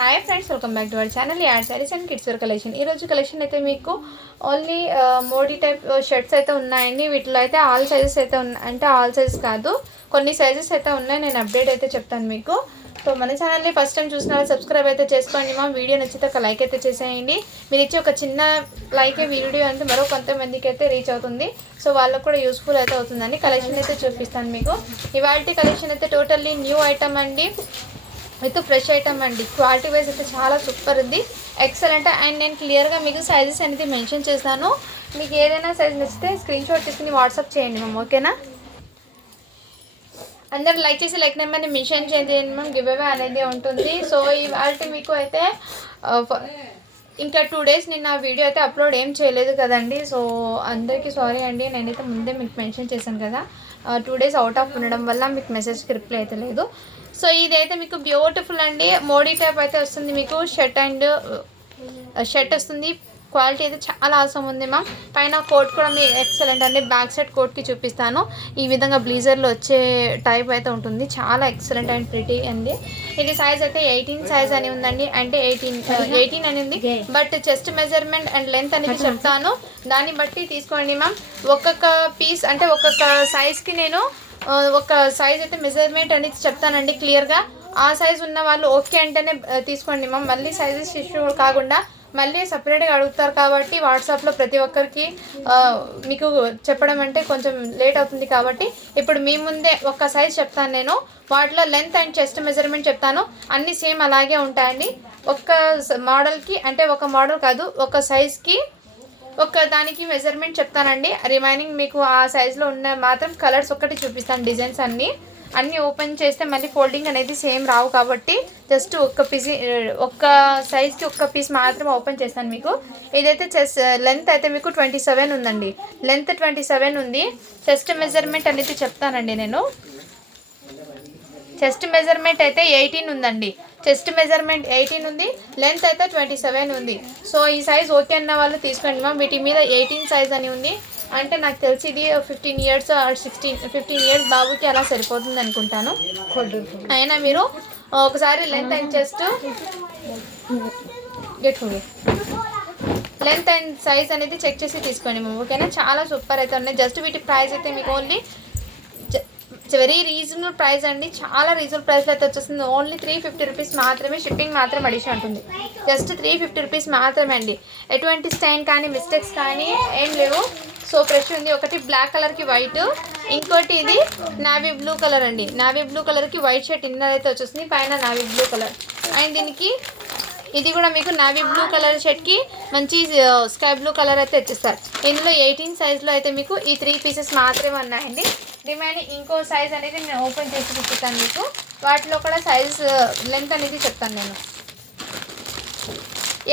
Hi friends welcome back to our channel add sarees and kids wear collection ఈ రోజు collection అయితే మీకు only Modi type shirts అయితే ఉన్నాయండి. వీటిలో అయితే ఆల్ సైజెస్ అయితే ఉన్నాయి అంటే ఆల్ సైజెస్ కాదు. కొన్ని సైజెస్ అయితే ఉన్నాయి. నేను అప్డేట్ అయితే చెప్తాను మీకు. సో మన ఛానల్ని ఫస్ట్ టైం చూసిన సబ్స్క్రైబ్ అయితే చేసుకోండి మా వీడియో నచ్చితే ఒక లైక్ అయితే చేసేయండి. మీరు ఇచ్చే ఒక చిన్న లైక్ వీడియో అంటే మరో కొంతమందికి అయితే రీచ్ అవుతుంది. సో వాళ్ళకు కూడా యూస్ఫుల్ అయితే అవుతుందండి. కలెక్షన్ అయితే చూపిస్తాను మీకు. ఇవాళ కలెక్షన్ అయితే టోటల్లీ న్యూ ఐటమ్ అండి. విత్ ఫ్రెష్ ఐటమ్ అండి. క్వాలిటీ వైజ్ అయితే చాలా సూపర్ ఉంది. ఎక్సలెంట్ అండ్ నేను క్లియర్గా మీకు సైజెస్ అనేది మెన్షన్ చేశాను. మీకు ఏదైనా సైజ్ నచ్చితే స్క్రీన్ షాట్ తీసుకుని వాట్సాప్ చేయండి మ్యామ్ ఓకేనా అందరు లైక్ చేసి లైక్ నెంబర్ని మెన్షన్ చేయండి మ్యామ్ గివ్ అవే అనేది ఉంటుంది. సో ఇవాళ మీకు అయితే uh, ఇంకా టూ డేస్ నేను ఆ వీడియో అయితే అప్లోడ్ ఏం చేయలేదు కదండి. సో అందరికీ సారీ అండి. నేనైతే ముందే మీకు మెన్షన్ చేశాను కదా. టూ డేస్ అవుట్ ఆఫ్ ఉండడం వల్ల మీకు మెసేజ్కి రిప్లై అయితే లేదు. సో ఇదైతే మీకు బ్యూటిఫుల్ అండి. మోడీ టైప్ అయితే వస్తుంది మీకు. షర్ట్ అండ్ షర్ట్ వస్తుంది. క్వాలిటీ అయితే చాలా అవసరం ఉంది మ్యామ్ పైన కోట్ కూడా మీ ఎక్సలెంట్ అండి. బ్యాక్ సైడ్ కోట్కి చూపిస్తాను. ఈ విధంగా బ్లీజర్లో వచ్చే టైప్ అయితే ఉంటుంది. చాలా ఎక్సలెంట్ అండ్ ప్రిటీ అండి. ఇది సైజ్ అయితే ఎయిటీన్ సైజ్ అని ఉందండి. అంటే ఎయిటీన్ ఎయిటీన్ అని ఉంది. But chest measurement and length అనేది చెప్తాను. దాన్ని బట్టి తీసుకోండి మ్యామ్ ఒక్కొక్క పీస్ అంటే ఒక్కొక్క సైజ్కి నేను ఒక సైజ్ అయితే మెజర్మెంట్ అనేది చెప్తానండి క్లియర్గా ఆ సైజ్ ఉన్న వాళ్ళు ఓకే అంటేనే తీసుకోండి మా మళ్ళీ సైజెస్ ఇష్యూ కాకుండా మళ్ళీ సపరేట్గా అడుగుతారు కాబట్టి వాట్సాప్లో ప్రతి ఒక్కరికి మీకు చెప్పడం అంటే కొంచెం లేట్ అవుతుంది కాబట్టి ఇప్పుడు మీ ముందే ఒక సైజ్ చెప్తాను నేను. వాటిలో లెంత్ అండ్ చెస్ట్ మెజర్మెంట్ చెప్తాను. అన్నీ సేమ్ అలాగే ఉంటాయండి. ఒక్క మోడల్కి అంటే ఒక మోడల్ కాదు ఒక సైజ్కి ఒక దానికి మెజర్మెంట్ చెప్తానండి. రిమైనింగ్ మీకు ఆ సైజులో ఉన్న మాత్రం కలర్స్ ఒక్కటి చూపిస్తాను డిజైన్స్ అన్నీ. అన్నీ ఓపెన్ చేస్తే మళ్ళీ ఫోల్డింగ్ అనేది సేమ్ రావు కాబట్టి జస్ట్ ఒక్క పీస్ ఒక్క సైజ్కి ఒక్క పీస్ మాత్రం ఓపెన్ చేస్తాను మీకు. ఇదైతే చెస్ లెంత్ అయితే మీకు ట్వంటీ సెవెన్ ఉందండి. లెంత్ ట్వంటీ సెవెన్ ఉంది. చెస్ట్ మెజర్మెంట్ అనేది చెప్తానండి నేను. చెస్ట్ మెజర్మెంట్ అయితే ఎయిటీన్ ఉందండి. చెస్ట్ మెజర్మెంట్ ఎయిటీన్ ఉంది లెంత్ అయితే ట్వంటీ సెవెన్ ఉంది. సో ఈ సైజ్ ఓకే అన్న వాళ్ళు తీసుకోండి మ్యామ్. వీటి మీద ఎయిటీన్ సైజ్ అని ఉంది. అంటే నాకు తెలిసి ఇది fifteen years sixteen fifteen years బాబుకి అలా సరిపోతుంది అనుకుంటాను. అయినా మీరు ఒకసారి length and chest length and size అనేది చెక్ చేసి తీసుకోండి మ్యామ్ ఓకేనా? చాలా సూపర్ అయితే ఉన్నాయి. జస్ట్ వీటి ప్రైస్ అయితే మీకు ఓన్లీ వెరీ రీజనబుల్ ప్రైస్ అండి. చాలా రీజనబుల్ ప్రైస్లో అయితే వచ్చేస్తుంది. ఓన్లీ త్రీ ఫిఫ్టీ రూపీస్ మాత్రమే షిప్పింగ్ మాత్రం అడిషన్ ఉంటుంది జస్ట్ త్రీ ఫిఫ్టీ రూపీస్ మాత్రమే అండి. ఎటువంటి స్టైన్ కానీ మిస్టేక్స్ కానీ ఏం లేవు. సో ఫ్రెష్ ఉంది. ఒకటి బ్లాక్ కలర్కి వైట్ ఇంకోటి ఇది నావీ బ్లూ కలర్ అండి. నావీ బ్లూ కలర్కి వైట్ షర్ట్ ఇన్నర్ అయితే వచ్చేస్తుంది. పైన నావీ బ్లూ కలర్ అండ్ దీనికి ఇది కూడా మీకు నావీ బ్లూ కలర్ షర్ట్కి మంచి స్కై బ్లూ కలర్ అయితే తెచ్చిస్తారు. ఇందులో ఎయిటీన్ సైజ్లో అయితే మీకు ఈ త్రీ పీసెస్ మాత్రమే ఉన్నాయండి. రిమైనింగ్ ఇంకో సైజ్ అనేది నేను ఓపెన్ చేసి చూపిస్తాను మీకు. వాటిలో కూడా సైజ్ లెంత్ uh, అనేది చెప్తాను నేను.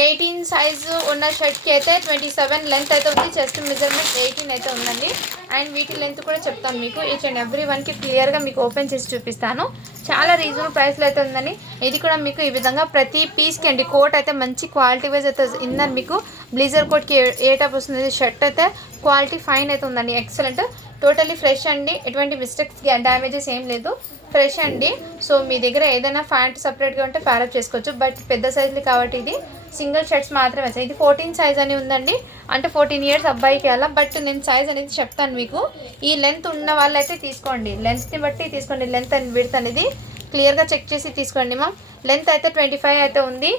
ఎయిటీన్ సైజు ఉన్న షర్ట్కి అయితే ట్వంటీ సెవెన్ లెంత్ అయితే ఉంది. చెస్ట్ మెజర్మెంట్ ఎయిటీన్ అయితే ఉందండి. అండ్ వీటి లెంత్ కూడా చెప్తాను మీకు. ఈచ్ అండ్ ఎవ్రీ వన్కి క్లియర్గా మీకు ఓపెన్ చేసి చూపిస్తాను. చాలా రీజనబుల్ ప్రైస్లో అయితే ఉందండి ఇది కూడా మీకు ఈ విధంగా ప్రతి పీస్కి అండి. కోట్ అయితే మంచి క్వాలిటీ వైజ్ అయితే ఇన్నర్ మీకు బ్లీజర్ కోట్కి ఏ- టైప్ వస్తుంది? షర్ట్ అయితే క్వాలిటీ ఫైన్ అయితే ఉందండి. ఎక్సలెంట్ టోటలీ ఫ్రెష్ అండి. ఎటువంటి మిస్టేక్స్ డ్యామేజెస్ ఏం లేదు. ఫ్రెష్ అండి. సో మీ దగ్గర ఏదైనా ఫ్యాంట్ సపరేట్గా ఉంటే ప్యారప్ చేసుకోవచ్చు. బట్ పెద్ద సైజులు కాబట్టి ఇది సింగిల్ షర్ట్స్ మాత్రమే వస్తాయి ఇది ఫోర్టీన్ సైజ్ అని ఉందండి. అంటే ఫోర్టీన్ ఇయర్స్ అబ్బాయికి అలా బట్ నేను సైజ్ అనేది చెప్తాను మీకు. ఈ లెంత్ ఉన్న వాళ్ళైతే తీసుకోండి. లెంత్ని బట్టి తీసుకోండి. లెంత్ అండ్ విడత్ అనేది క్లియర్గా చెక్ చేసి తీసుకోండి మ్యామ్ లెంత్ అయితే ట్వంటీ ఫైవ్ అయితే ఉంది.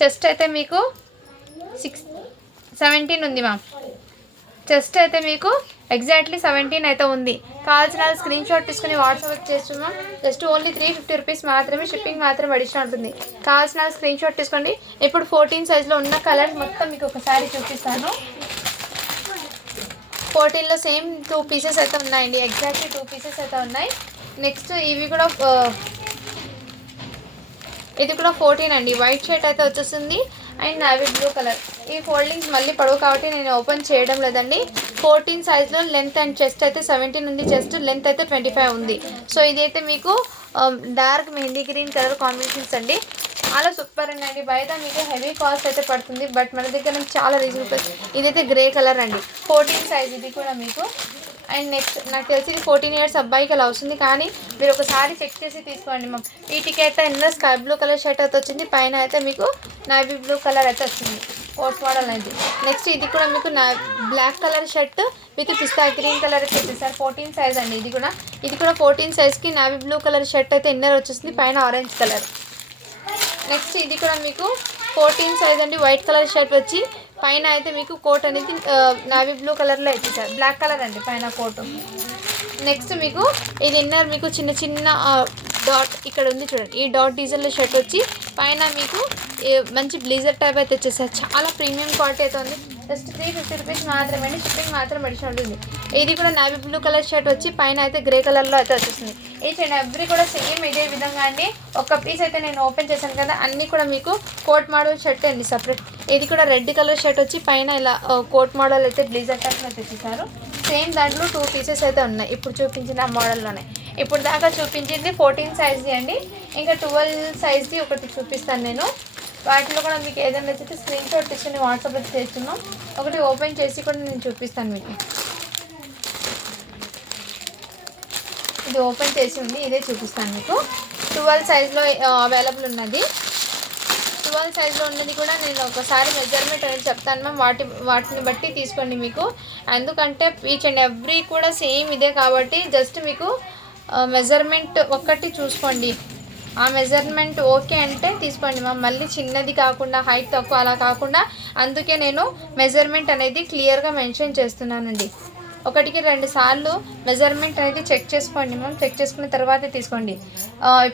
చెస్ట్ అయితే మీకు సిక్స్ సెవెంటీన్ ఉంది మ్యామ్ చెస్ట్ అయితే మీకు ఎగ్జాక్ట్లీ సెవెంటీన్ అయితే ఉంది. కావాల్సిన స్క్రీన్ షాట్ తీసుకుని వాట్సాప్ చేస్తున్నాం just only three fifty rupees మాత్రమే షిప్పింగ్ మాత్రం అడిషన్ ఉంటుంది. కావాల్సిన స్క్రీన్ షాట్ తీసుకోండి. ఇప్పుడు ఫోర్టీన్ సైజ్లో ఉన్న కలర్ మొత్తం మీకు ఒకసారి చూపిస్తాను. ఫోర్టీన్లో సేమ్ టూ పీసెస్ అయితే ఉన్నాయండి. ఎగ్జాక్ట్లీ టూ పీసెస్ అయితే ఉన్నాయి. నెక్స్ట్ ఇవి కూడా uh, ఇది కూడా ఫోర్టీన్ అండి. వైట్ షర్ట్ అయితే వచ్చేసింది. అండ్ నావీ బ్లూ కలర్ ఈ ఫోల్డింగ్స్ మళ్ళీ పొడవు కాబట్టి నేను ఓపెన్ చేయడం లేదండి. ఫోర్టీన్ సైజ్లో లెంత్ అండ్ చెస్ట్ అయితే సెవెంటీన్ ఉంది. చెస్ట్ లెంత్ అయితే ట్వంటీ ఫైవ్ ఉంది. సో ఇదైతే మీకు dark mehndi green colour combinations అండి. చాలా సూపర్ అండి. బయట మీకు హెవీ కాస్ట్ అయితే పడుతుంది. బట్ మన దగ్గర చాలా రీజనబుల్ ఇదైతే గ్రే కలర్ అండి. ఫోర్టీన్ సైజ్ ఇది కూడా మీకు. అండ్ నెక్స్ట్ నాకు తెలిసి ఇది ఫోర్టీన్ ఇయర్స్ అబ్బాయికి అలా వస్తుంది. కానీ మీరు ఒకసారి చెక్ చేసి తీసుకోండి మ్యామ్ వీటికి అయితే ఎన్నో స్కై బ్లూ కలర్ షర్ట్ అయితే వచ్చింది. పైన అయితే మీకు నావీ బ్లూ కలర్ అయితే వచ్చింది. కోట్ మోడల్ అనేది. నెక్స్ట్ ఇది కూడా మీకు నా black colour shirt with pista green colour అయితే ఇచ్చేసారు ఫోర్టీన్ సైజ్ అండి ఇది కూడా. ఇది కూడా ఫోర్టీన్ సైజ్కి నావీ బ్లూ కలర్ షర్ట్ అయితే ఇన్నర్ వచ్చేసింది. పైన ఆరెంజ్ కలర్ నెక్స్ట్ ఇది కూడా మీకు ఫోర్టీన్ సైజ్ అండి. వైట్ కలర్ షర్ట్ వచ్చి పైన అయితే మీకు కోట్ అనేది నావీ బ్లూ కలర్లో ఇచ్చేసారు. బ్లాక్ కలర్ అండి పైన కోట్. నెక్స్ట్ మీకు ఇది ఇన్నర్ మీకు చిన్న చిన్న డాట్ ఇక్కడ ఉంది చూడండి. ఈ డాట్ డీజిల్ షర్ట్ వచ్చి పైన మీకు మంచి బ్లేజర్ టైప్ అయితే వచ్చేసారు చాలా ప్రీమియం క్వాలిటీ అయితే ఉంది. జస్ట్ త్రీ ఫిఫ్టీ రూపీస్ మాత్రమే షిప్పింగ్ మాత్రం అడిషన్ ఉంటుంది ఇది కూడా నావీ బ్లూ కలర్ షర్ట్ వచ్చి పైన అయితే గ్రే కలర్లో అయితే వచ్చేస్తుంది ఈచ్ అండ్ ఎవ్రీ కూడా సేమ్ ఇదే విధంగా అండి ఒక పీస్ అయితే నేను ఓపెన్ చేశాను కదా అన్నీ కూడా మీకు కోట్ మోడల్ షర్ట్ అండి సపరేట్ ఇది కూడా రెడ్ కలర్ షర్ట్ వచ్చి పైన ఇలా కోట్ మోడల్ అయితే బ్లీజర్ టైప్లో తెచ్చేసారు సేమ్ దాంట్లో టూ పీసెస్ అయితే ఉన్నాయి ఇప్పుడు చూపించిన మోడల్లోనే ఇప్పుడు దాకా చూపించింది ఫోర్టీన్ సైజ్ది అండి. ఇంకా ట్వెల్వ్ సైజ్ది ఒకటి చూపిస్తాను నేను. వాటిలో కూడా మీకు ఏదైనా నచ్చితే స్క్రీన్ షాట్ తీసుకుని వాట్సాప్లో చేస్తున్నాం. ఒకటి ఓపెన్ చేసి కూడా నేను చూపిస్తాను మీకు. ఇది ఓపెన్ చేసి ఉంది ఇదే చూపిస్తాను మీకు. ట్వెల్వ్ సైజ్లో అవైలబుల్ ఉన్నది. ట్వెల్వ్ సైజ్లో ఉన్నది కూడా నేను ఒకసారి మెజర్మెంట్ అనేది చెప్తాను మ్యామ్ వాటి వాటిని బట్టి తీసుకోండి మీకు. ఎందుకంటే ఈచ్ అండ్ ఎవ్రీ కూడా సేమ్ ఇదే కాబట్టి జస్ట్ మీకు మెజర్మెంట్ ఒక్కటి చూసుకోండి. ఆ మెజర్మెంట్ ఓకే అంటే తీసుకోండి మ్యామ్ మళ్ళీ చిన్నది కాకుండా హైట్ తక్కువ అలా కాకుండా అందుకే నేను మెజర్మెంట్ అనేది క్లియర్గా మెన్షన్ చేస్తున్నానండి. ఒకటికి రెండు సార్లు మెజర్మెంట్ అనేది చెక్ చేసుకోండి మ్యామ్ చెక్ చేసుకున్న తర్వాతే తీసుకోండి.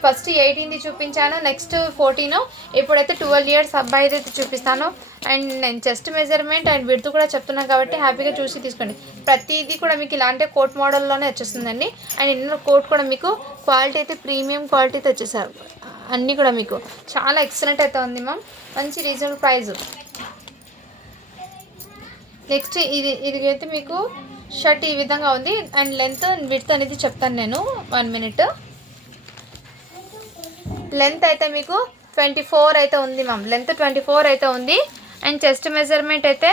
ఫస్ట్ ఎయిటీన్ది చూపించాను నెక్స్ట్ ఫోర్టీన్ ఇప్పుడైతే ట్వెల్వ్ ఇయర్స్ అబ్బాయి అయితే చూపిస్తాను. అండ్ నేను చెస్ట్ మెజర్మెంట్ అండ్ విడుతు కూడా చెప్తున్నాను కాబట్టి హ్యాపీగా చూసి తీసుకోండి. ప్రతిదీ కూడా మీకు ఇలాంటి కోట్ మోడల్లోనే వచ్చేస్తుందండి. అండ్ ఇన్నర్ కోట్ కూడా మీకు క్వాలిటీ అయితే ప్రీమియం క్వాలిటీ అయితే వచ్చేసారు. అన్నీ కూడా మీకు. చాలా ఎక్సలెంట్ అయితే ఉంది మ్యామ్ మంచి రీజనబుల్ ప్రైస్ నెక్స్ట్ ఇది ఇది అయితే మీకు షర్ట్ ఈ విధంగా ఉంది. అండ్ లెంత్ విడ్త్ అనేది చెప్తాను నేను. One minute. లెంత్ అయితే మీకు ట్వంటీ ఫోర్ అయితే ఉంది మ్యామ్. లెంత్ ట్వంటీ ఫోర్ అయితే ఉంది. అండ్ చెస్ట్ మెజర్మెంట్ అయితే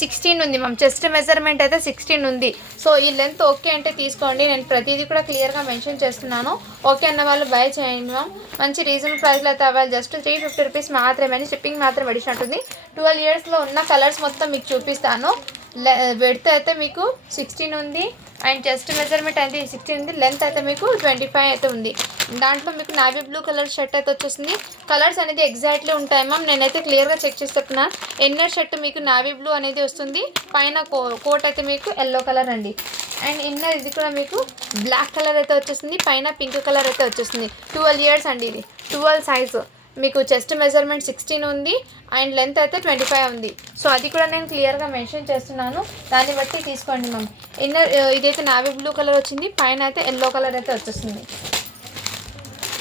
సిక్స్టీన్ ఉంది మ్యామ్ చెస్ట్ మెజర్మెంట్ అయితే సిక్స్టీన్ ఉంది. సో ఈ లెంత్ ఓకే అంటే తీసుకోండి. నేను ప్రతిదీ కూడా క్లియర్గా మెన్షన్ చేస్తున్నాను. ఓకే అన్న వాళ్ళు బై చేయండి మ్యామ్ మంచి రీజనబుల్ ప్రైస్లో అయితే అవ్వాలి జస్ట్ త్రీ ఫిఫ్టీ రూపీస్ మాత్రమే షిప్పింగ్ మాత్రం అడిషన్ ఉంటుంది ట్వెల్వ్ ఇయర్స్లో ఉన్న కలర్స్ మొత్తం మీకు చూపిస్తాను. వెడ్త్ అయితే మీకు సిక్స్టీన్ ఉంది. అండ్ చెస్ట్ మెజర్మెంట్ అయితే సిక్స్టీన్ ఉంది. లెంత్ అయితే మీకు ట్వంటీ ఫైవ్ అయితే ఉంది. దాంట్లో మీకు నావీ బ్లూ కలర్ షర్ట్ అయితే వచ్చేసింది. కలర్స్ అనేది ఎగ్జాక్ట్లీ ఉంటాయి మ్యామ్. నేనైతే క్లియర్గా చెక్ చేసి చెప్తున్నాను షర్ట్ మీకు నావీ బ్లూ అనేది వస్తుంది. పైన కో కోట్ అయితే మీకు ఎల్లో కలర్ అండి. అండ్ ఇన్నర్ ఇది కూడా మీకు బ్లాక్ కలర్ అయితే వచ్చేసింది. పైన పింక్ కలర్ అయితే వచ్చేసింది. ట్వెల్వ్ ఇయర్స్ అండి ఇది. ట్వెల్వ్ సైజు మీకు చెస్ట్ మెజర్మెంట్ సిక్స్టీన్ ఉంది అండ్ లెంత్ అయితే ట్వంటీ ఫైవ్ ఉంది. సో అది కూడా నేను క్లియర్గా మెన్షన్ చేస్తున్నాను. దాన్ని బట్టి తీసుకోండి మ్యామ్ ఇన్నర్ uh, ఇదైతే నావీ బ్లూ కలర్ వచ్చింది పైన అయితే ఎల్లో కలర్ అయితే వచ్చేస్తుంది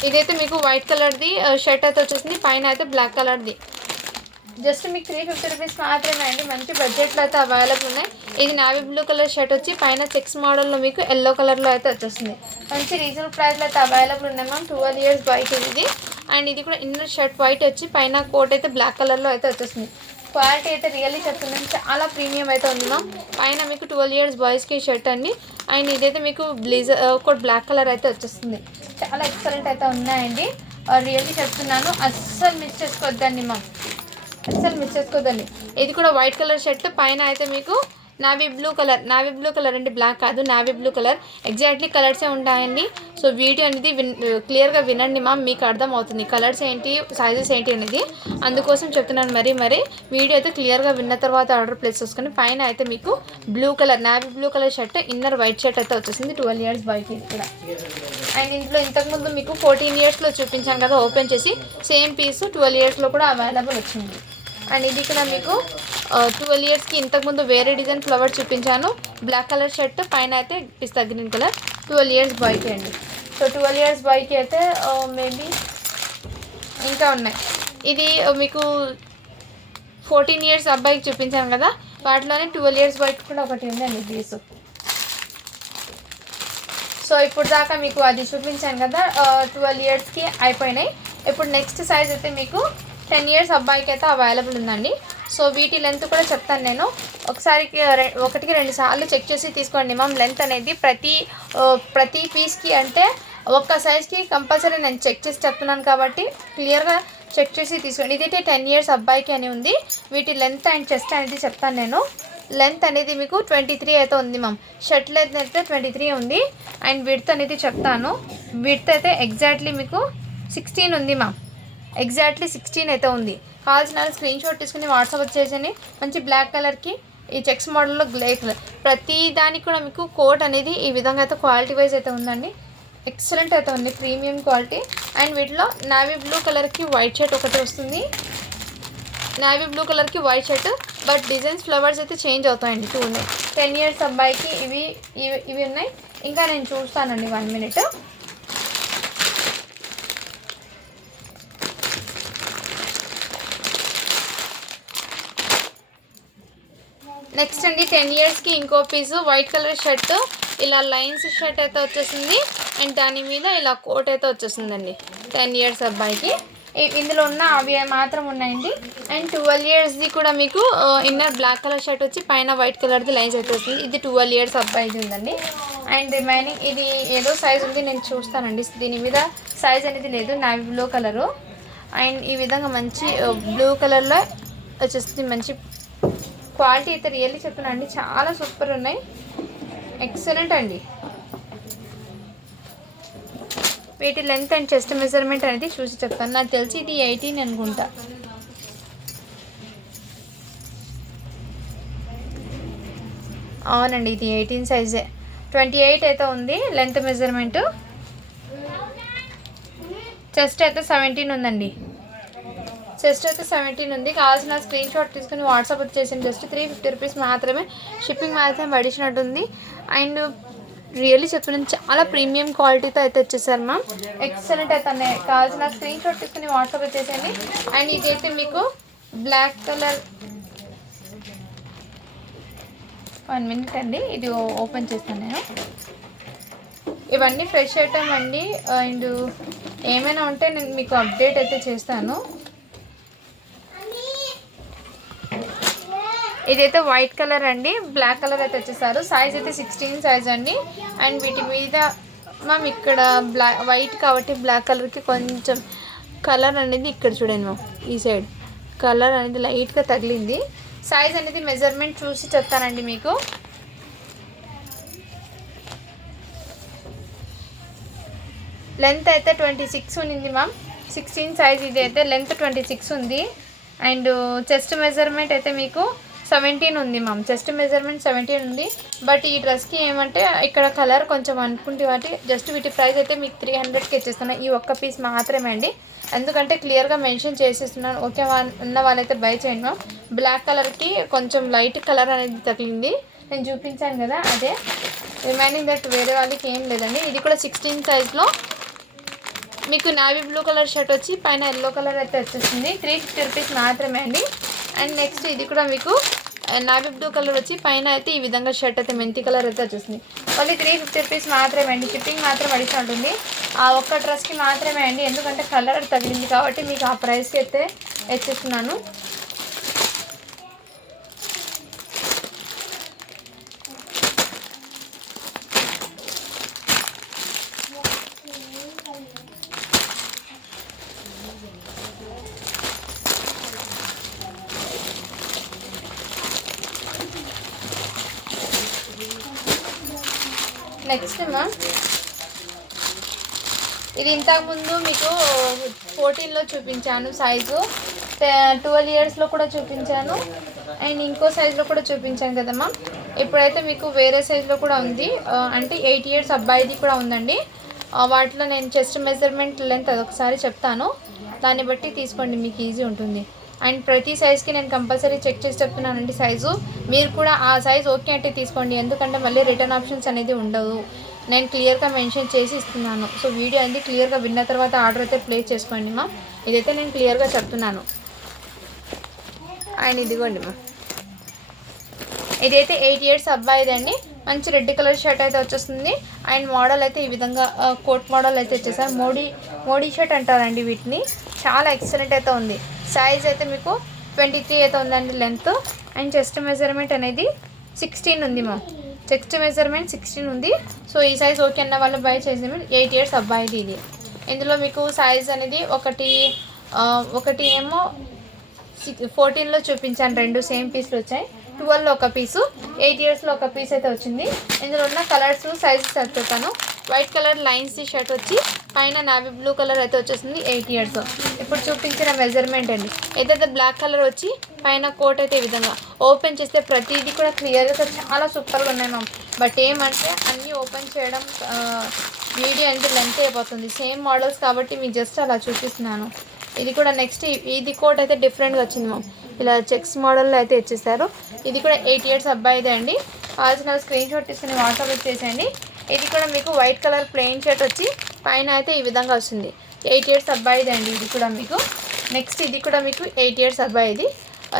ఇదైతే మీకు వైట్ కలర్ది షర్ట్ అయితే వచ్చేసింది పైన అయితే బ్లాక్ కలర్ది జస్ట్ మీకు త్రీ ఫిఫ్టీ రూపీస్ మాత్రమే అండి. మంచి బడ్జెట్లో అయితే అవైలబుల్ ఉన్నాయి. ఇది నావీ బ్లూ కలర్ షర్ట్ వచ్చి పైన చెక్స్ మోడల్లో మీకు ఎల్లో కలర్లో అయితే వచ్చేస్తుంది. మంచి రీజనబుల్ ప్రైస్లో అయితే అవైలబుల్ ఉన్నాయి మ్యామ్ ట్వెల్వ్ ఇయర్స్ బైక్ ఇది. అండ్ ఇది కూడా ఇన్నర్ షర్ట్ వైట్ వచ్చి పైన కోట్ అయితే బ్లాక్ కలర్లో అయితే వచ్చేస్తుంది. క్వాలిటీ అయితే రియల్లీ చెప్తున్నాను. చాలా ప్రీమియం అయితే ఉంది మ్యామ్ పైన మీకు ట్వెల్వ్ ఇయర్స్ బాయ్స్కి షర్ట్ అండి. అండ్ ఇదైతే మీకు బ్లేజర్ ఒకటి బ్లాక్ కలర్ అయితే వచ్చేస్తుంది. చాలా ఎక్సలెంట్ అయితే ఉన్నాయండి. Uh, రియల్లీ చెప్తున్నాను. అస్సలు మిస్ చేసుకోవద్దండి మ్యామ్ అస్సలు మిస్ చేసుకోదండి. ఇది కూడా వైట్ కలర్ షర్ట్ పైన అయితే మీకు navy blue colour navy blue colour అండి బ్లాక్ కాదు నావీ బ్లూ కలర్ ఎగ్జాక్ట్లీ కలర్సే ఉంటాయండి. సో వీడియో అనేది విన్ క్లియర్గా వినండి మ్యామ్ మీకు అర్థమవుతుంది. కలర్స్ ఏంటి సైజెస్ ఏంటి అనేది. అందుకోసం చెప్తున్నాను మరీ మరి వీడియో అయితే క్లియర్గా విన్న తర్వాత ఆర్డర్ ప్లేస్ చేసుకుని పైన అయితే మీకు blue colour navy blue colour shirt inner white shirt అయితే వచ్చేసింది. ట్వెల్వ్ ఇయర్స్ బైక్ ఇది కూడా. అండ్ ఇంట్లో ఇంతకుముందు మీకు ఫోర్టీన్ ఇయర్స్లో చూపించాను కదా ఓపెన్ చేసి సేమ్ పీస్ ట్వెల్వ్ ఇయర్స్లో కూడా అవైలబుల్ వచ్చింది. అండ్ ఇది కూడా మీకు ట్వెల్వ్ ఇయర్స్కి ఇంతకుముందు వేరే డిజైన్ ఫ్లవర్ చూపించాను. బ్లాక్ కలర్ షర్ట్ పైన అయితే pista green colour twelve years బాయ్కి అండి. సో ట్వెల్వ్ ఇయర్స్ బాయ్కి అయితే మేబీ ఇంకా ఉన్నాయి. ఇది మీకు ఫోర్టీన్ ఇయర్స్ అబ్బాయికి చూపించాను కదా. వాటిలోనే ట్వెల్వ్ ఇయర్స్ బాయ్కి కూడా ఒకటి ఉందండి పీసు సో ఇప్పుడు దాకా మీకు అది చూపించాను కదా. ట్వెల్వ్ ఇయర్స్కి అయిపోయినాయి. ఇప్పుడు నెక్స్ట్ సైజ్ అయితే మీకు టెన్ ఇయర్స్ అబ్బాయికి అయితే అవైలబుల్ ఉందండి. సో వీటి లెంత్ కూడా చెప్తాను నేను. ఒకసారి ఒకటికి రెండు సార్లు చెక్ చేసి తీసుకోండి మ్యామ్. లెంత్ అనేది ప్రతి ప్రతి పీస్కి అంటే ఒక్క సైజ్కి కంపల్సరీ నేను చెక్ చేసి చెప్తున్నాను కాబట్టి క్లియర్గా చెక్ చేసి తీసుకోండి. ఇదైతే టెన్ ఇయర్స్ అబ్బాయికి అని ఉంది. వీటి లెంత్ అండ్ చెస్ట్ అనేది చెప్తాను నేను. లెంత్ అనేది మీకు ట్వంటీ త్రీ అయితే ఉంది మ్యామ్. షర్ట్ లెంత్ అయితే ట్వంటీ త్రీ ఉంది. అండ్ విడ్త్ అనేది చెప్తాను. విడ్త్ అయితే ఎగ్జాక్ట్లీ మీకు సిక్స్టీన్ ఉంది మ్యామ్. ఎగ్జాక్ట్లీ సిక్స్టీన్ అయితే ఉంది. కావాల్సిన స్క్రీన్ షాట్ తీసుకుని వాట్సాప్ వచ్చేసి మంచి బ్లాక్ కలర్కి ఈ చెక్స్ మోడల్లో గ్లే కలర్ ప్రతి దానికి కూడా మీకు కోట్ అనేది ఈ విధంగా అయితే క్వాలిటీ వైజ్ అయితే ఉందండి. ఎక్సలెంట్ అయితే ఉంది ప్రీమియం క్వాలిటీ అండ్ వీటిలో నావీ బ్లూ కలర్కి వైట్ షర్ట్ ఒకటి వస్తుంది. నావీ బ్లూ కలర్కి white shirt but designs flowers అయితే చేంజ్ అవుతాయండి టూ ఉన్నాయి టెన్ ఇయర్స్ అబ్బాయికి ఇవి ఇవి ఇవి ఉన్నాయి. ఇంకా నేను చూస్తానండి వన్ మినిట్ నెక్స్ట్ అండి టెన్ ఇయర్స్కి ఇంకో పీసు వైట్ కలర్ షర్ట్ ఇలా లైన్స్ షర్ట్ అయితే వచ్చేసింది. అండ్ దాని మీద ఇలా కోట్ అయితే వచ్చేసిందండి. టెన్ ఇయర్స్ అబ్బాయికి. ఇందులో ఉన్న అవి మాత్రం ఉన్నాయండి. అండ్ ట్వెల్వ్ ఇయర్స్ది కూడా మీకు ఇన్నర్ బ్లాక్ కలర్ షర్ట్ వచ్చి పైన వైట్ కలర్ది లైన్స్ అయితే వస్తుంది. ఇది ట్వెల్వ్ ఇయర్స్ అబ్బాయిది ఉందండి. అండ్ రిమైనింగ్ ఇది ఏదో సైజ్ ఉంది నేను చూస్తానండి. దీని మీద సైజ్ అనేది లేదు నావి బ్లూ కలరు అండ్ ఈ విధంగా మంచి బ్లూ కలర్లో వచ్చేస్తుంది మంచి క్వాలిటీ అయితే రియల్లీ చెప్తున్నా అండి చాలా సూపర్ ఉన్నాయి. ఎక్సలెంట్ అండి. వీటి లెంత్ అండ్ చెస్ట్ మెజర్మెంట్ అనేది చూసి చెప్తాను. నాకు తెలిసి ఇది ఎయిటీన్ అనుకుంటా. అవునండి ఇది ఎయిటీన్ సైజే ట్వంటీ ఎయిట్ అయితే ఉంది లెంత్ మెజర్మెంటు చెస్ట్ అయితే సెవెంటీన్ ఉందండి. చెస్ట్ అయితే సెవెంటీన్ ఉంది. కావాల్సిన స్క్రీన్ షాట్ తీసుకుని వాట్సాప్ వచ్చేసింది. జస్ట్ త్రీ ఫిఫ్టీ రూపీస్ మాత్రమే. షిప్పింగ్ మాత్రం పడిచినట్టు ఉంది అండ్ రియల్లీ చెప్తున్నాను చాలా ప్రీమియం క్వాలిటీతో అయితే వచ్చేసారు మ్యామ్ ఎక్సలెంట్ అయితే అన్నాయి కావాల్సిన స్క్రీన్ షాట్ తీసుకుని వాట్సాప్ వచ్చేసేయండి. అండ్ ఇదైతే మీకు బ్లాక్ కలర్ వన్ మినిట్ అండి. ఇది ఓపెన్ చేస్తాను నేను. ఇవన్నీ ఫ్రెష్ ఐటమ్ అండి. అండ్ ఏమైనా ఉంటే నేను మీకు అప్డేట్ అయితే చేస్తాను. ఇదైతే వైట్ కలర్ అండి బ్లాక్ కలర్ అయితే వచ్చేసారు. సైజ్ అయితే సిక్స్టీన్ సైజ్ అండి. అండ్ వీటి మీద మ్యామ్ ఇక్కడ బ్లాక్ వైట్ కాబట్టి బ్లాక్ కలర్కి కొంచెం కలర్ అనేది ఇక్కడ చూడండి మ్యామ్ ఈ సైడ్ కలర్ అనేది లైట్గా తగిలింది. సైజ్ అనేది మెజర్మెంట్ చూసి చెప్తానండి మీకు. లెంత్ అయితే ట్వంటీ సిక్స్ ఉంది మ్యామ్ సిక్స్టీన్ సైజ్ ఇది అయితే లెంత్ ట్వంటీ సిక్స్ ఉంది. అండ్ చెస్ట్ మెజర్మెంట్ అయితే మీకు సెవెంటీన్ ఉంది మ్యామ్ చెస్ట్ మెజర్మెంట్ సెవెంటీన్ ఉంది. బట్ ఈ డ్రెస్కి ఏమంటే ఇక్కడ కలర్ కొంచెం అనుకుంటే వాటి జస్ట్ వీటి ప్రైస్ అయితే మీకు త్రీ హండ్రెడ్కి ఇచ్చేస్తున్నాను ఈ ఒక్క పీస్ మాత్రమే అండి. ఎందుకంటే క్లియర్గా మెన్షన్ చేసేస్తున్నాను. ఓకే ఉన్న వాళ్ళైతే బై చేయండి మ్యామ్ బ్లాక్ కలర్కి కొంచెం లైట్ కలర్ అనేది తగిలింది. నేను చూపించాను కదా అదే. రిమైనింగ్ దట్ వేరే వాళ్ళకి ఏం లేదండి. ఇది కూడా సిక్స్టీన్ సైజ్లో మీకు నావీ బ్లూ కలర్ షర్ట్ వచ్చి పైన ఎల్లో కలర్ అయితే వచ్చేస్తుంది త్రీ ఫిఫ్టీ రూపీస్ మాత్రమే అండి. అండ్ నెక్స్ట్ ఇది కూడా మీకు నావీ బ్లూ కలర్ వచ్చి పైన అయితే ఈ విధంగా షర్ట్ అయితే మెంతి కలర్ అయితే వచ్చేసింది. మళ్ళీ త్రీ ఫిఫ్టీ రూపీస్ మాత్రమే అండి. షిప్పింగ్ మాత్రం అడిషన్ ఉంటుంది. ఆ ఒక్క డ్రెస్కి మాత్రమే అండి. ఎందుకంటే కలర్ తగిలింది కాబట్టి మీకు ఆ ప్రైస్కి అయితే ఇచ్చేస్తున్నాను నెక్స్ట్ మ్యామ్ ఇది ఇంతకుముందు మీకు ఫోర్టీన్లో చూపించాను సైజు ట్వెల్వ్ ఇయర్స్లో కూడా చూపించాను. అండ్ ఇంకో సైజులో కూడా చూపించాను కదమ్మా ఇప్పుడైతే మీకు వేరే సైజులో కూడా ఉంది. అంటే ఎయిట్ ఇయర్స్ అబ్బాయిది కూడా ఉందండి. వాటిలో నేను చెస్ట్ మెజర్మెంట్ లెంత్ అదొకసారి చెప్తాను. దాన్ని బట్టి తీసుకోండి మీకు ఈజీ ఉంటుంది. అండ్ ప్రతి సైజ్కి నేను కంపల్సరీ చెక్ చేసి చెప్తున్నానండి సైజు మీరు కూడా ఆ సైజ్ ఓకే అంటే తీసుకోండి. ఎందుకంటే మళ్ళీ రిటర్న్ ఆప్షన్స్ అనేది ఉండవు. నేను క్లియర్గా మెన్షన్ చేసి ఇస్తున్నాను. సో వీడియో అనేది క్లియర్గా విన్న తర్వాత ఆర్డర్ అయితే ప్లేస్ చేసుకోండి మా ఇదైతే నేను క్లియర్గా చెప్తున్నాను. అండ్ ఇదిగోండి మా ఇదైతే ఎయిట్ ఇయర్స్ అబ్బాయిదండి. మంచి రెడ్ కలర్ షర్ట్ అయితే వచ్చేస్తుంది. అండ్ మోడల్ అయితే ఈ విధంగా కోట్ మోడల్ అయితే వచ్చేసారు. మోడీ మోడీ షర్ట్ అంటారండి వీటిని. చాలా ఎక్సలెంట్ అయితే ఉంది. సైజ్ అయితే మీకు ట్వంటీ త్రీ అయితే ఉందండి లెంత్ అండ్ చెస్ట్ మెజర్మెంట్ అనేది సిక్స్టీన్ ఉంది మ్యామ్ చెస్ట్ మెజర్మెంట్ సిక్స్టీన్ ఉంది. సో ఈ సైజ్ ఓకే అన్న వాళ్ళు బై చేసి ఎయిట్ ఇయర్స్ అబ్బాయిది ఇది. ఇందులో మీకు సైజ్ అనేది ఒకటి ఒకటి ఏమో సిక్స్ ఫోర్టీన్లో చూపించాను. రెండు సేమ్ పీస్లు వచ్చాయి. ట్వెల్వ్లో ఒక పీసు ఎయిట్ ఇయర్స్లో ఒక పీస్ అయితే వచ్చింది. ఇందులో ఉన్న కలర్స్ సైజెస్ చెప్తాను వైట్ కలర్ లైన్స్ షర్ట్ వచ్చి పైన నావీ బ్లూ కలర్ అయితే వచ్చేసింది ఎయిట్ ఇయర్స్. ఇప్పుడు చూపించిన మెజర్మెంట్ అండి. ఏదైతే బ్లాక్ కలర్ వచ్చి పైన కోట్ అయితే ఈ విధంగా ఓపెన్ చేస్తే ప్రతిదీ కూడా క్లియర్గా చాలా సూపర్గా ఉన్నాయి మ్యామ్ బట్ ఏమంటే అన్నీ ఓపెన్ చేయడం వీడియో అంటే లెంత్ అయిపోతుంది. సేమ్ మోడల్స్ కాబట్టి మీకు జస్ట్ అలా చూపిస్తున్నాను. ఇది కూడా నెక్స్ట్ ఇది కోట్ అయితే డిఫరెంట్గా వచ్చింది మ్యామ్ ఇలా చెక్స్ మోడల్లో అయితే ఇచ్చేసారు. ఇది కూడా ఎయిట్ ఇయర్స్ అబ్బాయిదే అండి. కావాల్సిన స్క్రీన్ షాట్ తీసుకుని వాట్సాప్ ఇచ్చేసేయండి. ఇది కూడా మీకు వైట్ కలర్ ప్లెయిన్ షర్ట్ వచ్చి పైన అయితే ఈ విధంగా వస్తుంది. ఎయిట్ ఇయర్స్ అబ్బాయిది అండి ఇది కూడా మీకు. నెక్స్ట్ ఇది కూడా మీకు ఎయిట్ ఇయర్స్ అబ్బాయిది.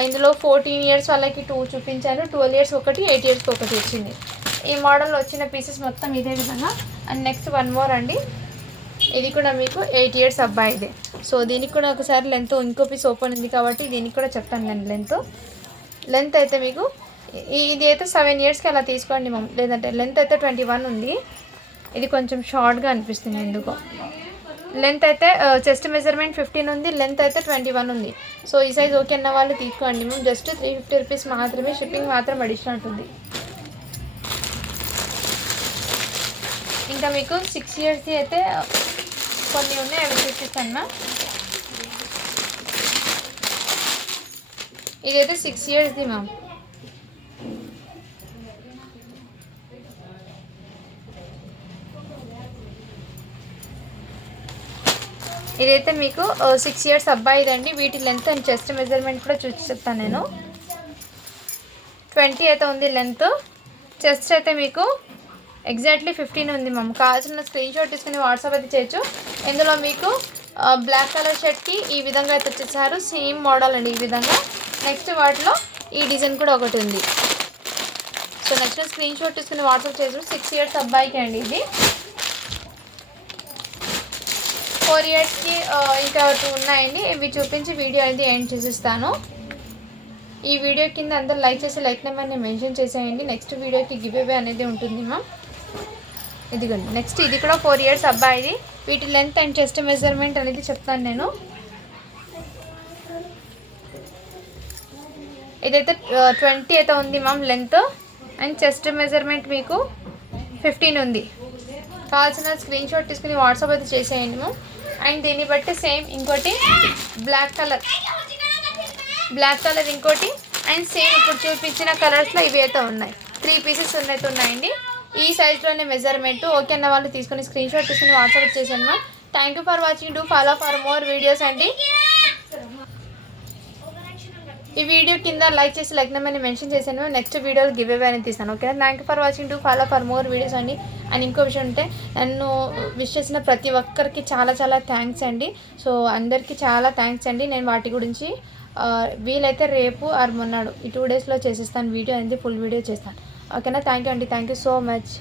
ఇందులో ఫోర్టీన్ ఇయర్స్ వాళ్ళకి టూ చూపించాను. ట్వెల్వ్ ఇయర్స్ ఒకటి ఎయిట్ ఇయర్స్కి ఒకటి వచ్చింది. ఈ మోడల్ వచ్చిన పీసెస్ మొత్తం ఇదే విధంగా. అండ్ నెక్స్ట్ వన్ మోర్ అండి. ఇది కూడా మీకు ఎయిట్ ఇయర్స్ అబ్బాయిదే. సో దీనికి కూడా ఒకసారి లెంత్ ఇంకో పీస్ ఓపెన్ ఉంది కాబట్టి దీనికి కూడా చెప్తాను నేను లెంత్. లెంత్ అయితే మీకు ఇది అయితే సెవెన్ ఇయర్స్కి అలా తీసుకోండి మమ్ లేదంటే లెంత్ అయితే ట్వంటీ వన్ ఉంది. ఇది కొంచెం షార్ట్గా అనిపిస్తుంది ఎందుకో. లెంత్ అయితే చెస్ట్ మెజర్మెంట్ ఫిఫ్టీన్ ఉంది లెంత్ అయితే ట్వంటీ వన్ ఉంది. సో ఈ సైజ్ ఓకే అన్న వాళ్ళు తీసుకోండి మేము జస్ట్ త్రీ ఫిఫ్టీ రూపీస్ మాత్రమే షిప్పింగ్ మాత్రం అడిషనల్ ఉంటుంది ఇంకా మీకు సిక్స్ ఇయర్స్ది అయితే కొన్ని ఉన్నాయి అవి చూపిస్తాను మ్యామ్ ఇదైతే సిక్స్ ఇయర్స్ది మ్యామ్ ఇదైతే మీకు సిక్స్ ఇయర్స్ అబ్బాయిదండి. వీటి లెంత్ అండ్ చెస్ట్ మెజర్మెంట్ కూడా చూసి చెప్తాను నేను. ట్వంటీ అయితే ఉంది లెంత్ చెస్ట్ అయితే మీకు ఎగ్జాక్ట్లీ ఫిఫ్టీన్ ఉంది మ్యామ్ కావాల్సిన స్క్రీన్ షాట్ తీసుకుని వాట్సాప్ అయితే చేయొచ్చు. ఇందులో మీకు బ్లాక్ కలర్ షర్ట్కి ఈ విధంగా అయితే వచ్చేసారు. సేమ్ మోడల్ అండి ఈ విధంగా. నెక్స్ట్ వాటిలో ఈ డిజైన్ కూడా ఒకటి ఉంది. సో నెక్స్ట్ స్క్రీన్ షాట్ తీసుకుని వాట్సాప్ చేసారు సిక్స్ ఇయర్స్ అబ్బాయికి అండి ఇది. ఫోర్ ఇయర్స్కి ఇంకా టూ ఉన్నాయండి. ఇవి చూపించి వీడియో అనేది ఎండ్ చేసిస్తాను. ఈ వీడియో కింద అందరు లైక్ చేసి లైక్ నెంబర్ని మెన్షన్ చేసేయండి. నెక్స్ట్ వీడియోకి గివ్ అవే అనేది ఉంటుంది మ్యామ్. ఇదిగోండి నెక్స్ట్ ఇది కూడా ఫోర్ ఇయర్స్ అబ్బాయిది. వీటి లెంత్ అండ్ చెస్ట్ మెజర్మెంట్ అనేది చెప్తాను నేను. ఇదైతే ట్వంటీ అయితే ఉంది ma'am length and chest measurement మీకు ఫిఫ్టీన్ ఉంది. కావాల్సిన స్క్రీన్ షాట్ తీసుకుని వాట్సాప్ అయితే చేసేయండి మ్యామ్. అండ్ దీన్ని బట్టి సేమ్ ఇంకోటి బ్లాక్ కలర్. బ్లాక్ కలర్ ఇంకోటి అండ్ సేమ్ ఇప్పుడు చూపించిన కలర్స్లో ఇవి అయితే ఉన్నాయి. త్రీ పీసెస్ ఉన్నట్టు ఉన్నాయండి. ఈ సైజ్లోనే మెజర్మెంట్ ఓకే అన్న వాళ్ళు తీసుకొని స్క్రీన్ షాట్ తీసుకుని వాట్సాప్ చేశాను thank you for watching do follow for more videos అండి. ఈ వీడియో కింద లైక్ చేసి లైక్ నెంబర్ని మెన్షన్ చేశాను. నెక్స్ట్ వీడియోలో గివ్ అవే అని తీసాను ఓకేనా thank you for watching do follow for more videos అండి. అండ్ ఇంకో విషయం ఉంటే నన్ను విష్ చేసిన ప్రతి ఒక్కరికి చాలా చాలా థ్యాంక్స్ అండి. సో అందరికీ చాలా థ్యాంక్స్ అండి. నేను వాటి గురించి వీలైతే రేపు ఆర్ మొన్నాడు ఈ టూ డేస్లో చేసేస్తాను. వీడియో అనేది ఫుల్ వీడియో చేస్తాను. ఓకేనా థ్యాంక్ యూ అండి. Thank you so much